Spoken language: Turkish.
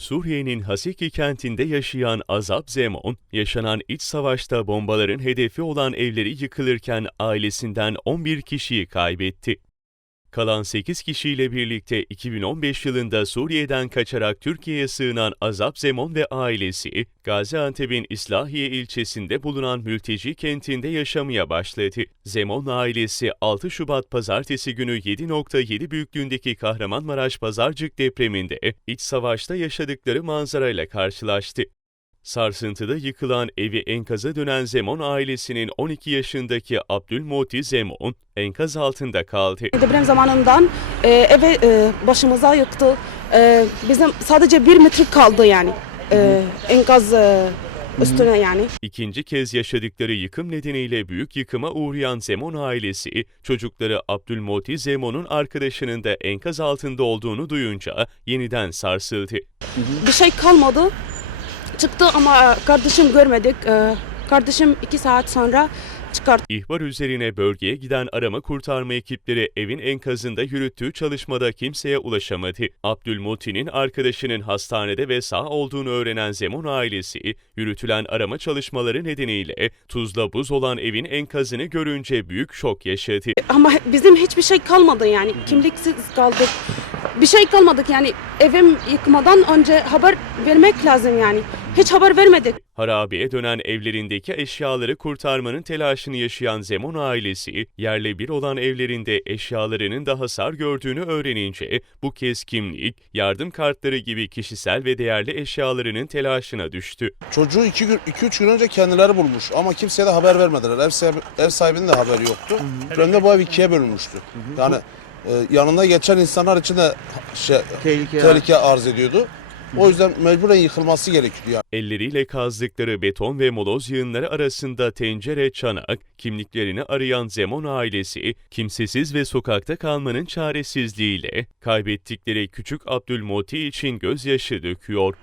Suriye'nin Haseki kentinde yaşayan Azap Zemon, yaşanan iç savaşta bombaların hedefi olan evleri yıkılırken ailesinden 11 kişiyi kaybetti. Kalan 8 kişiyle birlikte 2015 yılında Suriye'den kaçarak Türkiye'ye sığınan Azap Zemon ve ailesi, Gaziantep'in İslahiye ilçesinde bulunan mülteci kentinde yaşamaya başladı. Zemon ailesi 6 Şubat pazartesi günü 7.7 büyüklüğündeki Kahramanmaraş Pazarcık depreminde iç savaşta yaşadıkları manzarayla karşılaştı. Sarsıntıda yıkılan evi enkaza dönen Zemon ailesinin 12 yaşındaki Abdülmoti Zemon enkaz altında kaldı. Deprem zamanından e, eve e, başımıza yıktı. E, bizim sadece bir metre kaldı yani. E, enkaz e, üstüne yani. İkinci kez yaşadıkları yıkım nedeniyle büyük yıkıma uğrayan Zemon ailesi, çocukları Abdülmoti Zemon'un arkadaşının da enkaz altında olduğunu duyunca yeniden sarsıldı. Bir şey kalmadı. Çıktı ama kardeşim görmedik. E, kardeşim iki saat sonra çıkarttı. İhbar üzerine bölgeye giden arama kurtarma ekipleri evin enkazında yürüttüğü çalışmada kimseye ulaşamadı. Abdülmuti'nin arkadaşının hastanede ve sağ olduğunu öğrenen Zemon ailesi, yürütülen arama çalışmaları nedeniyle tuzla buz olan evin enkazını görünce büyük şok yaşadı. Ama bizim hiçbir şey kalmadı yani. Kimliksiz kaldık. Bir şey kalmadık yani. Evim yıkmadan önce haber vermek lazım yani. Hiç haber vermedik. Harabeye dönen evlerindeki eşyaları kurtarmanın telaşını yaşayan Zemon ailesi, yerle bir olan evlerinde eşyalarının da hasar gördüğünü öğrenince bu kez kimlik, yardım kartları gibi kişisel ve değerli eşyalarının telaşına düştü. Çocuğu 2 gün 2 3 gün önce kendileri bulmuş ama kimseye de haber vermediler. Ev sahibi, ev sahibinin de haberi yoktu. Hem bu ev ikiye bölünmüştü. Yani e, yanında geçen insanlar için de şey, Tehlike. tehlike arz ediyordu. O yüzden mecburen yıkılması gerekiyordu yani. Elleriyle kazdıkları beton ve moloz yığınları arasında tencere, çanak, kimliklerini arayan Zemon ailesi, kimsesiz ve sokakta kalmanın çaresizliğiyle kaybettikleri küçük Abdülmoti için gözyaşı döküyor.